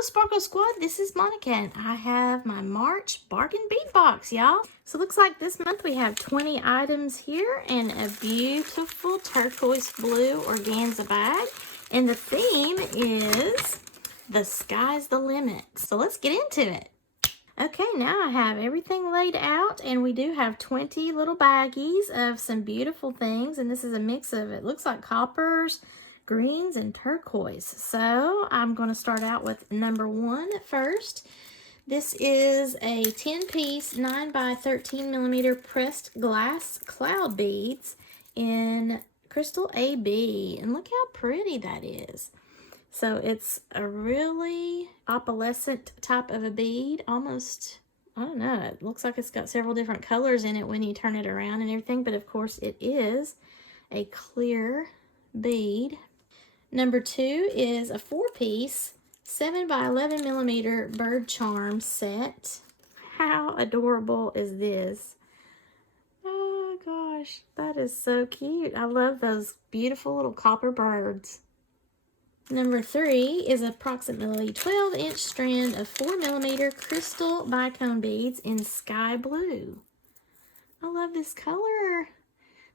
Hello, Sparkle Squad. This is Monica, and I have my March Bargain Bead Box, y'all. So it looks like this month we have 20 items here and a beautiful turquoise blue organza bag. And the theme is the sky's the limit. So let's get into it. Okay, now I have everything laid out, and we do have 20 little baggies of some beautiful things. And this is a mix of, it looks like coppers, greens, and turquoise. So I'm going to start out with number 1 first. This is a 10-piece 9 by 13 millimeter pressed glass cloud beads in crystal AB, and look how pretty that is. So it's a really opalescent type of a bead, almost, I don't know, it looks like it's got several different colors in it when you turn it around and everything, but of course it is a clear bead. Number 2 is a 4-piece 7 by 11 millimeter bird charm set. How adorable is this? Oh gosh, that is so cute. I love those beautiful little copper birds. Number 3 is approximately 12-inch strand of 4 millimeter crystal bicone beads in sky blue. I love this color.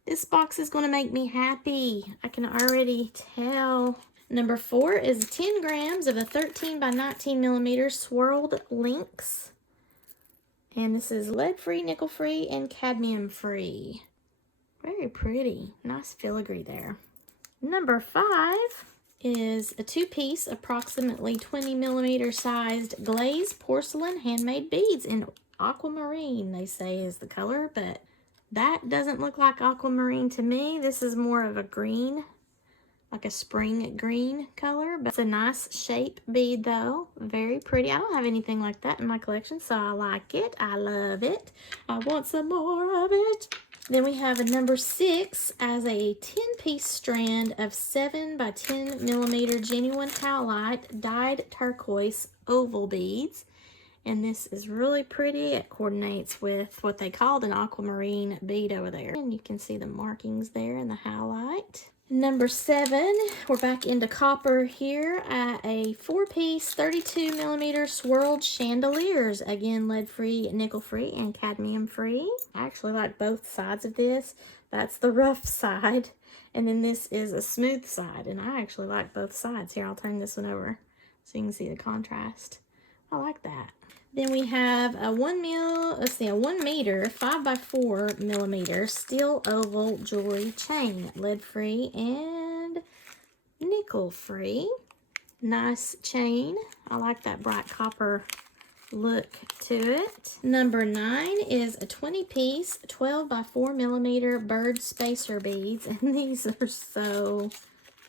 This box is going to make me happy. I can already tell. Number 4 is 10 grams of a 13 by 19 millimeter swirled links. And this is lead-free, nickel-free, and cadmium-free. Very pretty. Nice filigree there. Number 5 is a 2-piece, approximately 20 millimeter sized glazed porcelain handmade beads in aquamarine, they say is the color, but that doesn't look like aquamarine to me. This is more of a green, like a spring green color, but it's a nice shape bead though. Very pretty. I don't have anything like that in my collection, so I like it. I love it. I want some more of it. Then we have a number 6 as a 10-piece strand of 7 by 10 millimeter genuine howlite dyed turquoise oval beads. And this is really pretty. It coordinates with what they called an aquamarine bead over there. And you can see the markings there in the highlight. Number 7, we're back into copper here at a 4-piece 32 millimeter swirled chandeliers. Again, lead-free, nickel-free, and cadmium-free. I actually like both sides of this. That's the rough side. And then this is a smooth side. And I actually like both sides. Here, I'll turn this one over so you can see the contrast. I like that. Then we have a 1 meter 5 by 4 millimeter steel oval jewelry chain, lead-free and nickel-free. Nice chain. I like that bright copper look to it. Number 9 is a 20-piece 12 by 4 millimeter bird spacer beads, and these are so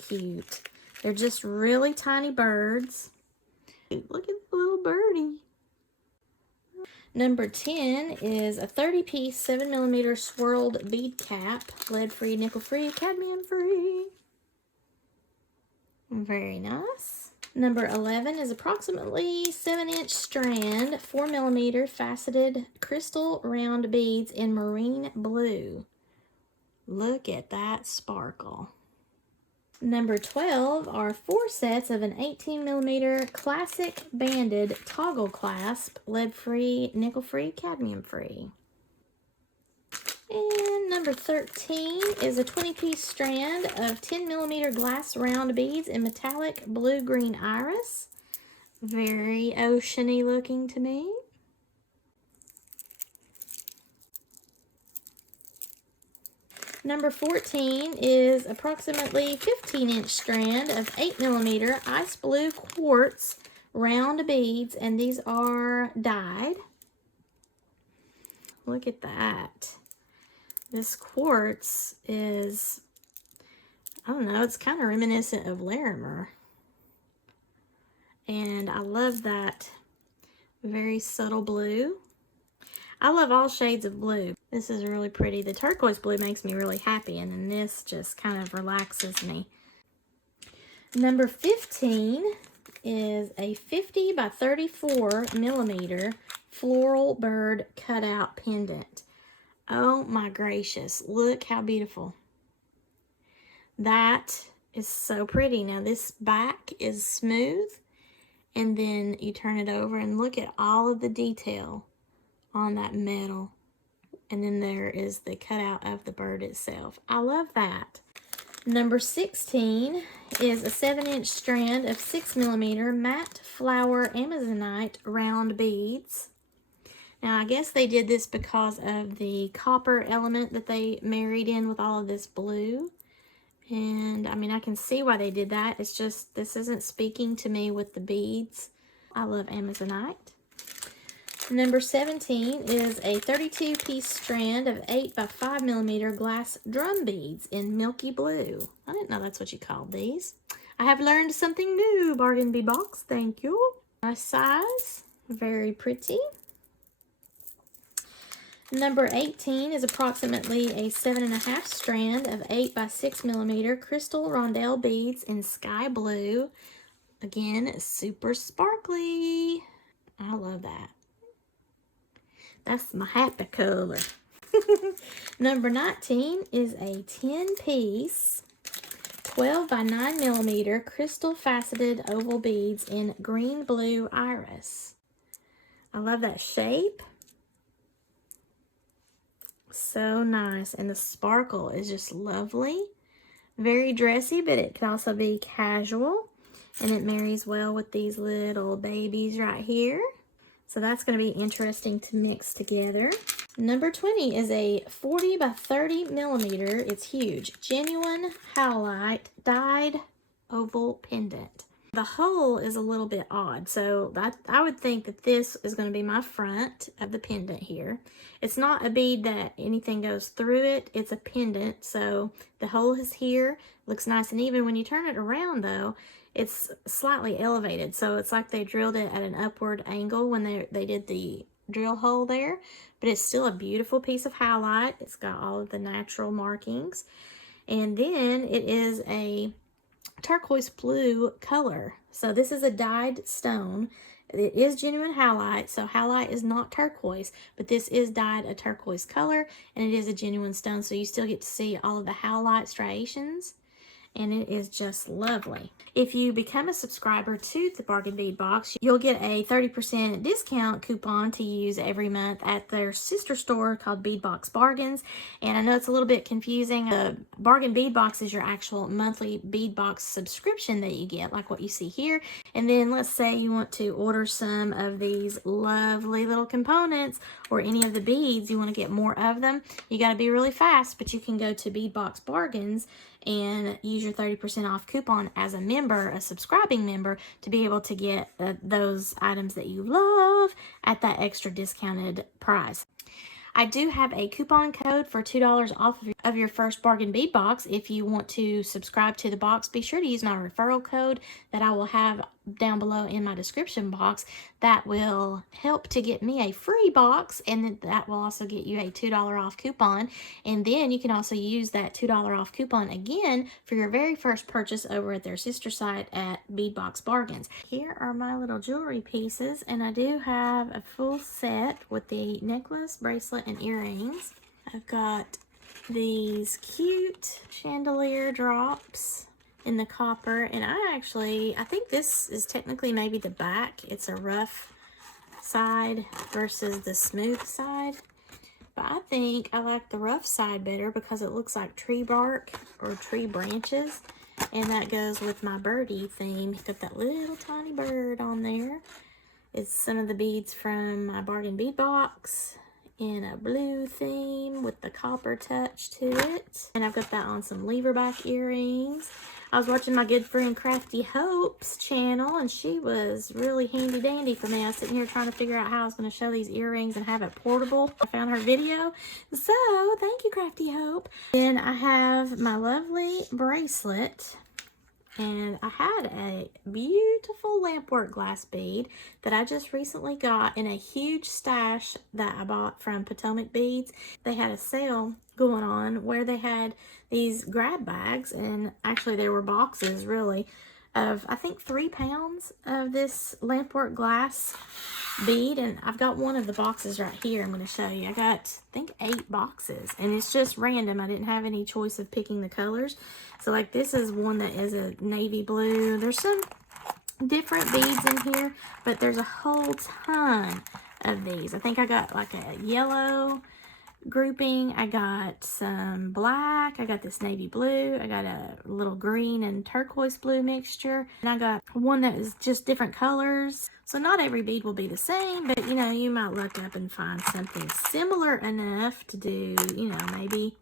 cute. They're just really tiny birds. Look at the little birdie. Number 10 is a 30-piece 7 millimeter swirled bead cap, lead-free, nickel-free, cadmium-free. Very nice. Number 11 is approximately 7-inch strand, 4 millimeter faceted crystal round beads in marine blue. Look at that sparkle. Number 12 are 4 sets of an 18 millimeter classic banded toggle clasp, lead-free, nickel-free, cadmium-free. And number 13 is a 20-piece strand of 10 millimeter glass round beads in metallic blue-green iris. Very oceany looking to me. Number 14 is approximately 15-inch strand of 8 millimeter ice blue quartz round beads, and these are dyed. Look at that. This quartz is, I don't know, it's kind of reminiscent of Larimer. And I love that very subtle blue. I love all shades of blue. This is really pretty. The turquoise blue makes me really happy, and then this just kind of relaxes me. Number 15 is a 50 by 34 millimeter floral bird cutout pendant. Oh my gracious, look how beautiful. That is so pretty. Now this back is smooth, And then you turn it over and look at all of the detail on that metal. And then there is the cutout of the bird itself. I love that. Number 16 is a 7-inch strand of 6mm matte flower Amazonite round beads. Now, I guess they did this because of the copper element that they married in with all of this blue. And, I mean, I can see why they did that. It's just, this isn't speaking to me with the beads. I love Amazonite. Number 17 is a 32-piece strand of 8x5mm glass drum beads in milky blue. I didn't know that's what you called these. I have learned something new, Bargain Bead Box. Thank you. Nice size. Very pretty. Number 18 is approximately a 7.5 strand of 8x6mm crystal rondelle beads in sky blue. Again, super sparkly. I love that. That's my happy color. Number 19 is a 10-piece 12x9mm crystal faceted oval beads in green blue iris. I love that shape. So nice. And the sparkle is just lovely. Very dressy, but it can also be casual. And it marries well with these little babies right here. So that's going to be interesting to mix together. Number 20 is a 40x30mm, it's huge, genuine howlite dyed oval pendant. The hole is a little bit odd, so I would think that this is going to be my front of the pendant here. It's not a bead that anything goes through it, it's a pendant, so the hole is here, looks nice and even. When you turn it around though, it's slightly elevated, so it's like they drilled it at an upward angle when they did the drill hole there, but it's still a beautiful piece of howlite. It's got all of the natural markings, and then it is a turquoise blue color. So this is a dyed stone. It is genuine howlite, so howlite is not turquoise, but this is dyed a turquoise color, and it is a genuine stone, so you still get to see all of the howlite striations. And it is just lovely. If you become a subscriber to the Bargain Bead Box, you'll get a 30% discount coupon to use every month at their sister store called Bead Box Bargains. And I know it's a little bit confusing. The Bargain Bead Box is your actual monthly bead box subscription that you get, like what you see here. And then let's say you want to order some of these lovely little components or any of the beads, you want to get more of them. You got to be really fast, but you can go to Bead Box Bargains and use your 30% off coupon as a member, a subscribing member, to be able to get those items that you love at that extra discounted price. I do have a coupon code for $2 off of your first Bargain Bead Box. If you want to subscribe to the box, be sure to use my referral code that I will have down below in my description box. That will help to get me a free box, and that will also get you a $2 off coupon. And then you can also use that $2 off coupon again for your very first purchase over at their sister site at Bead Box Bargains. Here are my little jewelry pieces, and I do have a full set with the necklace, bracelet, and earrings. I've got these cute chandelier drops in the copper, and I think this is technically maybe the back. It's a rough side versus the smooth side, but I think I like the rough side better because it looks like tree bark or tree branches, and that goes with my birdie theme. Got that little tiny bird on there. It's some of the beads from my Bargain Bead Box in a blue theme with the copper touch to it. And I've got that on some leverback earrings. I was watching my good friend Crafty Hope's channel, and she was really handy dandy for me. I was sitting here trying to figure out how I was going to show these earrings and have it portable. I found her video, so thank you, Crafty Hope. Then I have my lovely bracelet, and I had a beautiful lampwork glass bead that I just recently got in a huge stash that I bought from Potomac Beads. They had a sale going on where they had these grab bags, and actually there were boxes really of I think 3 pounds of this lampwork glass bead, and I've got one of the boxes right here. I'm going to show you. I got I think 8 boxes, and it's just random. I didn't have any choice of picking the colors. So like this is one that is a navy blue. There's some different beads in here, but there's a whole ton of these. I think I got like a yellow grouping, I got some black, I got this navy blue, I got a little green and turquoise blue mixture, and I got one that is just different colors. So not every bead will be the same, but you know, you might look up and find something similar enough to do, you know, maybe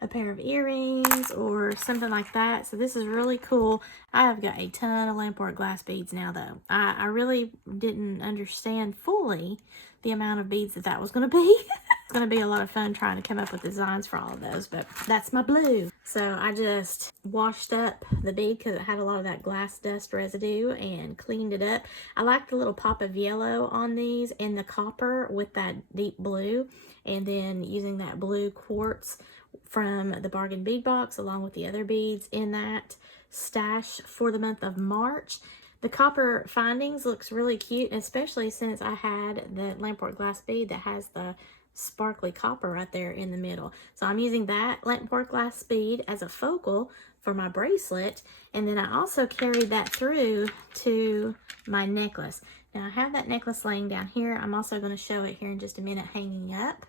a pair of earrings or something like that. So this is really cool. I have got a ton of lampwork glass beads now though. I really didn't understand fully the amount of beads that was going to be. It's going to be a lot of fun trying to come up with designs for all of those, but that's my blue. So I just washed up the bead because it had a lot of that glass dust residue and cleaned it up. I like the little pop of yellow on these and the copper with that deep blue, and then using that blue quartz from the Bargain Bead Box along with the other beads in that stash for the month of March. The copper findings looks really cute, especially since I had the lampwork glass bead that has the sparkly copper right there in the middle. So I'm using that lampwork glass bead as a focal for my bracelet, and then I also carried that through to my necklace. Now I have that necklace laying down here. I'm also going to show it here in just a minute hanging up.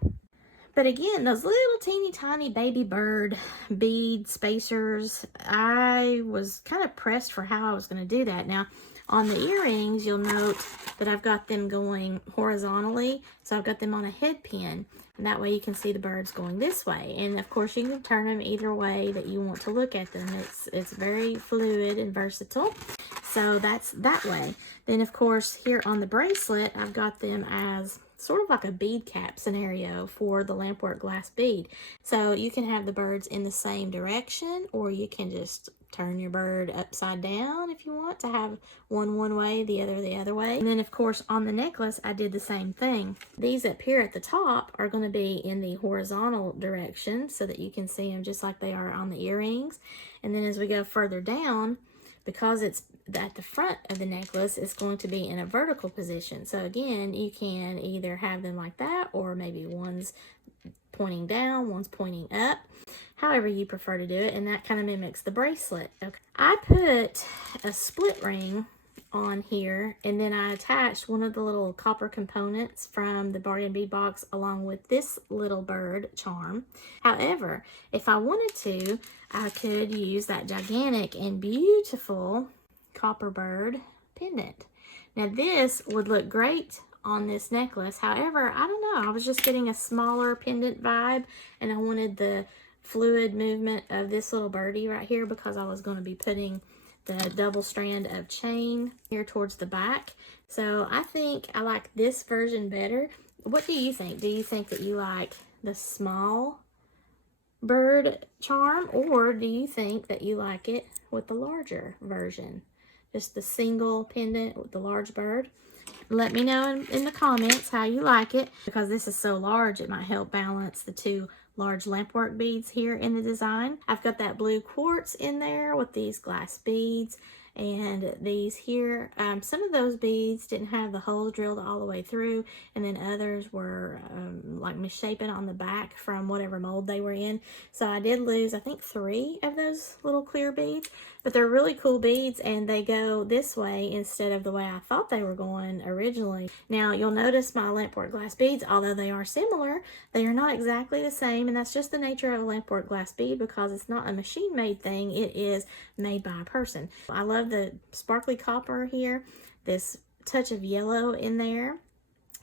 But again, those little teeny tiny baby bird bead spacers, I was kind of pressed for how I was going to do that. Now, on the earrings, you'll note that I've got them going horizontally. So I've got them on a head pin, and that way you can see the birds going this way. And of course, you can turn them either way that you want to look at them. It's very fluid and versatile. So that's that way. Then, of course, here on the bracelet, I've got them as sort of like a bead cap scenario for the lampwork glass bead. So you can have the birds in the same direction, or you can just turn your bird upside down if you want to have one way, the other way. And then of course on the necklace, I did the same thing. These up here at the top are going to be in the horizontal direction so that you can see them just like they are on the earrings. And then as we go further down, because it's at the front of the necklace, it's going to be in a vertical position. So again, you can either have them like that, or maybe one's pointing down, one's pointing up, however you prefer to do it, and that kind of mimics the bracelet. Okay. I put a split ring on here, and then I attached one of the little copper components from the Bargain Bead Box along with this little bird charm. However, if I wanted to, I could use that gigantic and beautiful copper bird pendant. Now this would look great on this necklace. However, I don't know, I was just getting a smaller pendant vibe, and I wanted the fluid movement of this little birdie right here because I was going to be putting the double strand of chain here towards the back. So I think I like this version better. What do you think? Do you think that you like the small bird charm, or do you think that you like it with the larger version? Just the single pendant with the large bird? Let me know in the comments how you like it. Because this is so large, it might help balance the two large lampwork beads here in the design. I've got that blue quartz in there with these glass beads, and these here, some of those beads didn't have the holes drilled all the way through, and then others were like misshapen on the back from whatever mold they were in. So I did lose, I think, 3 of those little clear beads, but they're really cool beads, and they go this way instead of the way I thought they were going originally. Now you'll notice my lampwork glass beads, although they are similar, they are not exactly the same, and that's just the nature of a lampwork glass bead because it's not a machine-made thing, it is made by a person. I love the sparkly copper here, this touch of yellow in there.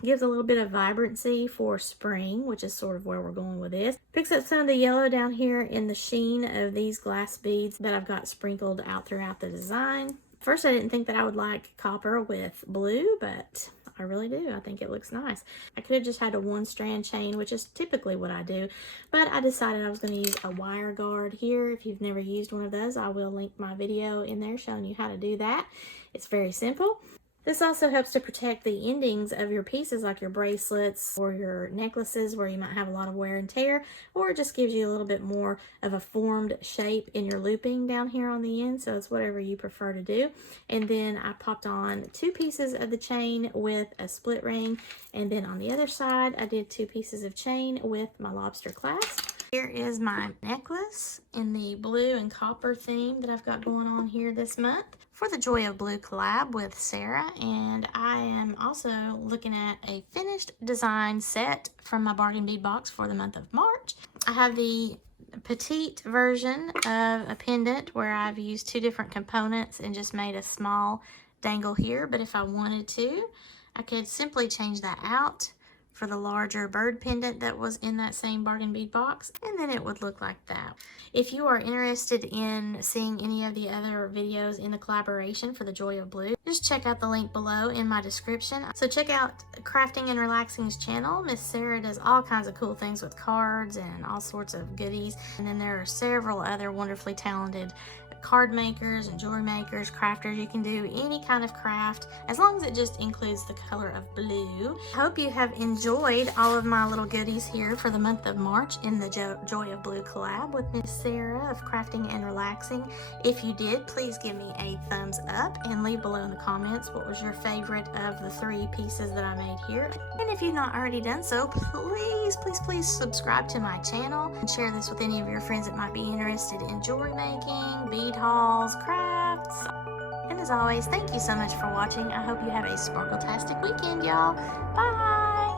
Gives a little bit of vibrancy for spring, which is sort of where we're going with this. Picks up some of the yellow down here in the sheen of these glass beads that I've got sprinkled out throughout the design. First, I didn't think that I would like copper with blue, but I really do. I think it looks nice. I could have just had a 1-strand chain, which is typically what I do, but I decided I was going to use a wire guard here. If you've never used one of those, I will link my video in there showing you how to do that. It's very simple. This also helps to protect the endings of your pieces, like your bracelets or your necklaces where you might have a lot of wear and tear, or it just gives you a little bit more of a formed shape in your looping down here on the end. So it's whatever you prefer to do. And then I popped on 2 pieces of the chain with a split ring, and then on the other side I did 2 pieces of chain with my lobster clasp. Here is my necklace in the blue and copper theme that I've got going on here this month for the Joy of Blue collab with Sarah. And I am also looking at a finished design set from my Bargain Bead Box for the month of March. I have the petite version of a pendant where I've used 2 different components and just made a small dangle here. But if I wanted to, I could simply change that out for the larger bird pendant that was in that same Bargain Bead Box, and then it would look like that. If you are interested in seeing any of the other videos in the collaboration for the Joy of Blue, just check out the link below in my description. So check out Crafting and Relaxing's channel. Miss Sarah does all kinds of cool things with cards and all sorts of goodies. And then there are several other wonderfully talented card makers and jewelry makers, crafters. You can do any kind of craft as long as it just includes the color of blue. I hope you have enjoyed all of my little goodies here for the month of March in the Joy of Blue collab with Miss Sarah of Crafting and Relaxing. If you did, please give me a thumbs up and leave below in the comments what was your favorite of the 3 pieces that I made here. And if you've not already done so, please subscribe to my channel and share this with any of your friends that might be interested in jewelry making, bead hauls, crafts. And as always, thank you so much for watching. I hope you have a sparkle-tastic weekend, y'all. Bye!